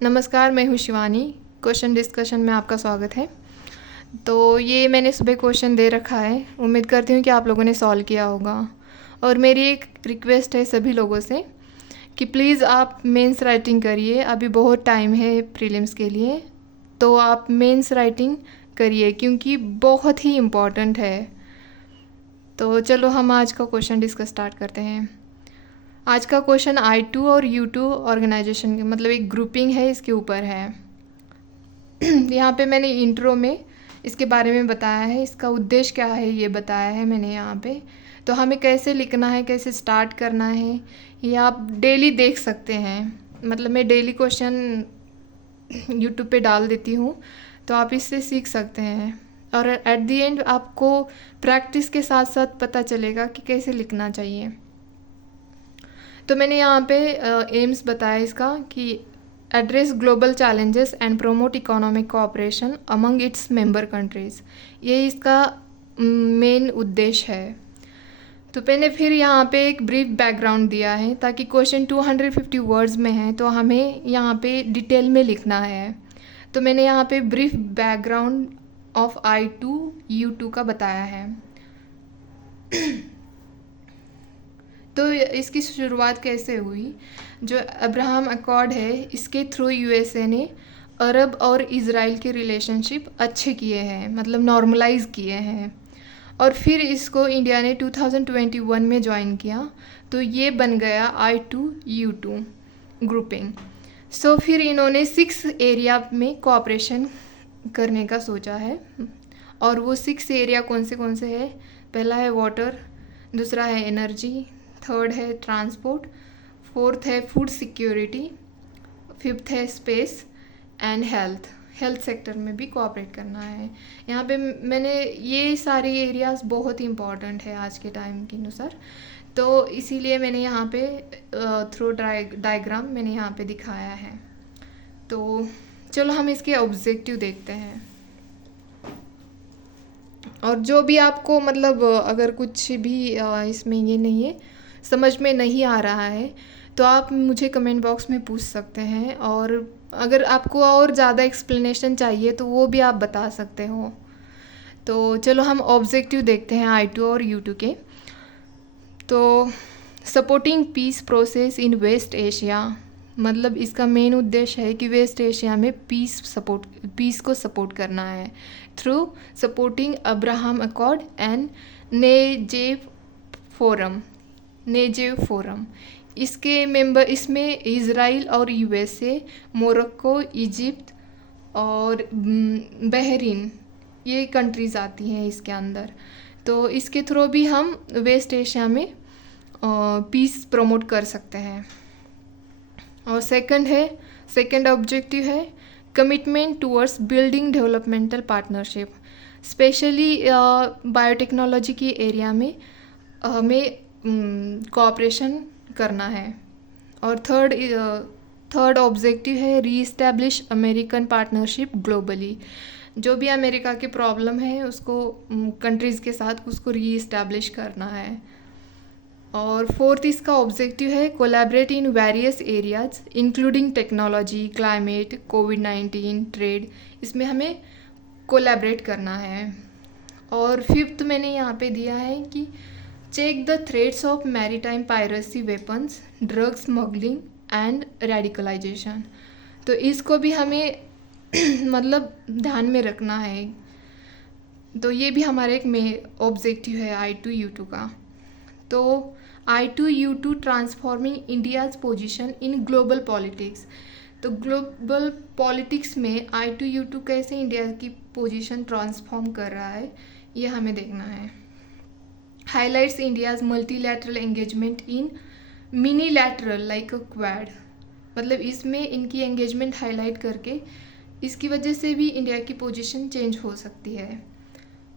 नमस्कार, मैं हूँ शिवानी। क्वेश्चन डिस्कशन में आपका स्वागत है। तो ये मैंने सुबह क्वेश्चन दे रखा है, उम्मीद करती हूँ कि आप लोगों ने सॉल्व किया होगा। और मेरी एक रिक्वेस्ट है सभी लोगों से कि प्लीज़ आप मेंस राइटिंग करिए। अभी बहुत टाइम है प्रीलिम्स के लिए, तो आप मेंस राइटिंग करिए क्योंकि बहुत ही इम्पॉर्टेंट है। तो चलो हम आज का क्वेश्चन डिस्कस स्टार्ट करते हैं। आज का क्वेश्चन I2 और U2 ऑर्गेनाइजेशन के मतलब एक ग्रुपिंग है, इसके ऊपर है। यहाँ पे मैंने इंट्रो में इसके बारे में बताया है, इसका उद्देश्य क्या है ये बताया है मैंने यहाँ पे। तो हमें कैसे लिखना है, कैसे स्टार्ट करना है, ये आप डेली देख सकते हैं। मतलब मैं डेली क्वेश्चन यूट्यूब पे डाल देती हूँ, तो आप इससे सीख सकते हैं। और एट द एंड आपको प्रैक्टिस के साथ साथ पता चलेगा कि कैसे लिखना चाहिए। तो मैंने यहाँ पे एम्स बताया इसका कि address global challenges and promote economic cooperation among its member countries, ये इसका मेन उद्देश्य है। तो मैंने फिर यहाँ पे एक ब्रीफ बैकग्राउंड दिया है ताकि क्वेश्चन 250 वर्ड्स में है तो हमें यहाँ पे डिटेल में लिखना है। तो मैंने यहाँ पे brief background of I2 U2 का बताया है। तो इसकी शुरुआत कैसे हुई? जो अब्राहम अकॉर्ड है, इसके थ्रू USA ने अरब और इज़राइल के रिलेशनशिप अच्छे किए हैं, मतलब नॉर्मलाइज किए हैं। और फिर इसको इंडिया ने 2021 में ज्वाइन किया, तो ये बन गया I2 U2 ग्रुपिंग। सो फिर इन्होंने 6 एरिया में कोऑपरेशन करने का सोचा है। और वो 6 एरिया कौन से है? पहला है वाटर, दूसरा है एनर्जी, थर्ड है ट्रांसपोर्ट, फोर्थ है फूड सिक्योरिटी, फिफ्थ है स्पेस एंड हेल्थ सेक्टर में भी कोऑपरेट करना है। यहाँ पे मैंने ये सारी एरियाज़ बहुत ही इम्पॉर्टेंट है आज के टाइम के अनुसार, तो इसीलिए मैंने यहाँ पे थ्रू डायग्राम मैंने यहाँ पे दिखाया है। तो चलो हम इसके ऑब्जेक्टिव देखते हैं। और जो भी आपको मतलब अगर कुछ भी इसमें ये नहीं है, समझ में नहीं आ रहा है, तो आप मुझे कमेंट बॉक्स में पूछ सकते हैं। और अगर आपको और ज़्यादा एक्सप्लेनेशन चाहिए तो वो भी आप बता सकते हो। तो चलो हम ऑब्जेक्टिव देखते हैं I2 और U2 के। तो supporting peace process in West Asia, मतलब इसका मेन उद्देश्य है कि वेस्ट एशिया में पीस को सपोर्ट करना है through supporting Abraham Accord and Negev Forum. इसके मेंबर इसमें इज़राइल और USA, मोरक्को, इजिप्ट और बहरीन, ये कंट्रीज़ आती हैं इसके अंदर। तो इसके थ्रू भी हम वेस्ट एशिया में पीस प्रमोट कर सकते हैं। और सेकंड ऑब्जेक्टिव है commitment towards building developmental partnership, specially biotechnology की एरिया में हमें कोऑपरेशन करना है। और थर्ड ऑब्जेक्टिव है रीइस्टेब्लिश अमेरिकन पार्टनरशिप ग्लोबली, जो भी अमेरिका की प्रॉब्लम है उसको कंट्रीज़ के साथ उसको रीइस्टेब्लिश करना है। और फोर्थ इसका ऑब्जेक्टिव है collaborate in various areas including technology, climate, covid, trade, इसमें हमें कोलैबोरेट करना है। और फिफ्थ मैंने यहाँ पे दिया है कि check the threats of maritime piracy, weapons, drug smuggling and radicalisation. तो इसको भी हमें मतलब ध्यान में रखना है। तो ये भी हमारा एक ऑब्जेक्टिव है I2 U2 का। तो I2 U2 transforming India's position in global politics. तो ग्लोबल पॉलिटिक्स में I2 U2 कैसे इंडिया की पोजीशन ट्रांसफॉर्म कर रहा है, ये हमें देखना है। Highlights India's multilateral engagement in minilateral like a quad, मतलब इसमें इनकी एंगेजमेंट हाईलाइट करके इसकी वजह से भी इंडिया की पोजीशन चेंज हो सकती है।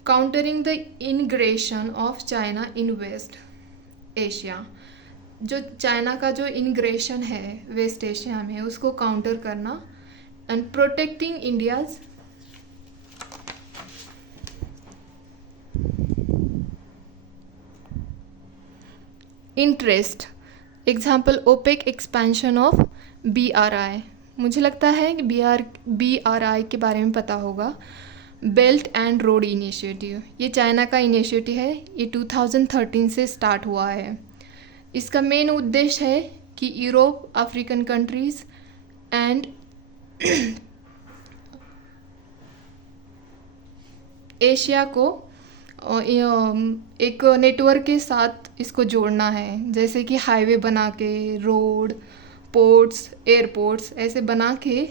Countering the ingression of China in West Asia, जो चाइना का जो इनग्रेशन है वेस्ट एशिया में उसको काउंटर करना। And protecting India's interest, example OPEC expansion of BRI, मुझे लगता है कि BRI के बारे में पता होगा, बेल्ट एंड रोड इनिशिएटिव। ये चाइना का इनिशिएटिव है, ये 2013 से स्टार्ट हुआ है। इसका मेन उद्देश्य है कि Europe, African countries and Asia को एक नेटवर्क के साथ इसको जोड़ना है, जैसे कि हाईवे बना के, रोड, पोर्ट्स, एयरपोर्ट्स ऐसे बना के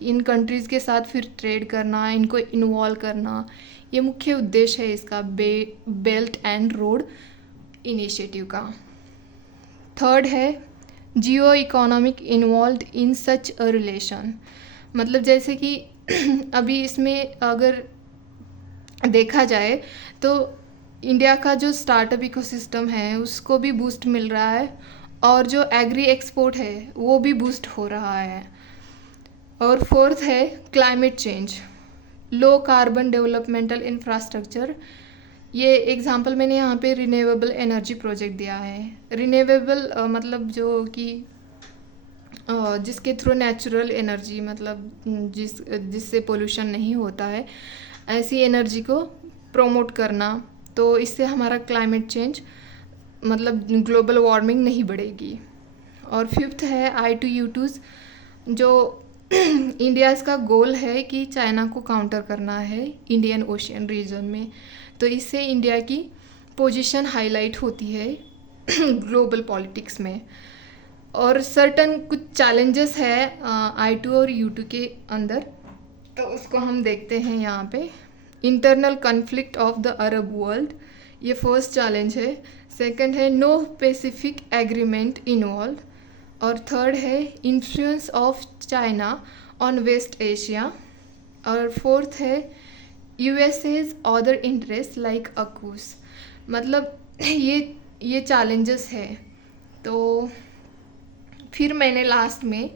इन कंट्रीज़ के साथ फिर ट्रेड करना, इनको इन्वॉल्व करना। ये मुख्य उद्देश्य है इसका बेल्ट एंड रोड इनिशिएटिव का। थर्ड है जियो economic involve in such a relation. मतलब जैसे कि अभी इसमें अगर देखा जाए तो इंडिया का जो स्टार्टअप इकोसिस्टम है उसको भी बूस्ट मिल रहा है, और जो एग्री एक्सपोर्ट है वो भी बूस्ट हो रहा है। और फोर्थ है climate change, low carbon developmental infrastructure. ये एग्जांपल मैंने यहाँ पे रिन्यूएबल एनर्जी प्रोजेक्ट दिया है। रिन्यूएबल मतलब जो कि जिसके थ्रू नेचुरल एनर्जी, मतलब जिससे पोल्यूशन नहीं होता है, ऐसी एनर्जी को प्रमोट करना। तो इससे हमारा क्लाइमेट चेंज मतलब ग्लोबल वार्मिंग नहीं बढ़ेगी। और फिफ्थ है I2U2s, जो इंडिया का गोल है कि चाइना को काउंटर करना है इंडियन ओशियन रीजन में। तो इससे इंडिया की पोजीशन हाईलाइट होती है ग्लोबल पॉलिटिक्स में। और सर्टन कुछ चैलेंजेस है I2 और U2 के अंदर, तो उसको हम देखते हैं यहाँ पे। Internal conflict of the Arab world, ये फर्स्ट चैलेंज है। सेकंड है नो पैसिफिक एग्रीमेंट इन्वॉल्व। और थर्ड है influence of China on West Asia. और फोर्थ है USA's अदर इंटरेस्ट लाइक अकूस। मतलब ये चैलेंजेस है। तो फिर मैंने लास्ट में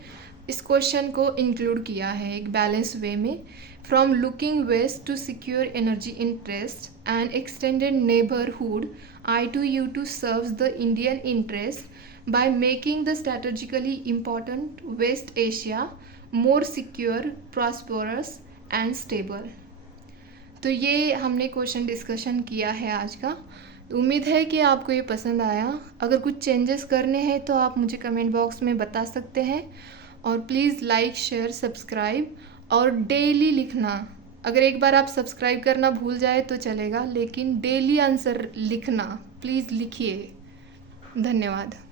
इस क्वेश्चन को इंक्लूड किया है एक बैलेंस वे में। From looking West to secure energy interest and extended neighbourhood, I2U2 serves the Indian interest by making the strategically important West Asia more secure, prosperous and stable। तो ये हमने question discussion किया है आज का। तो उम्मीद है कि आपको ये पसंद आया। अगर कुछ चेंजेस करने हैं तो आप मुझे कमेंट बॉक्स में बता सकते हैं। और प्लीज़ लाइक, शेयर, सब्सक्राइब और डेली लिखना। अगर एक बार आप सब्सक्राइब करना भूल जाए तो चलेगा, लेकिन डेली आंसर लिखना, प्लीज़ लिखिए। धन्यवाद।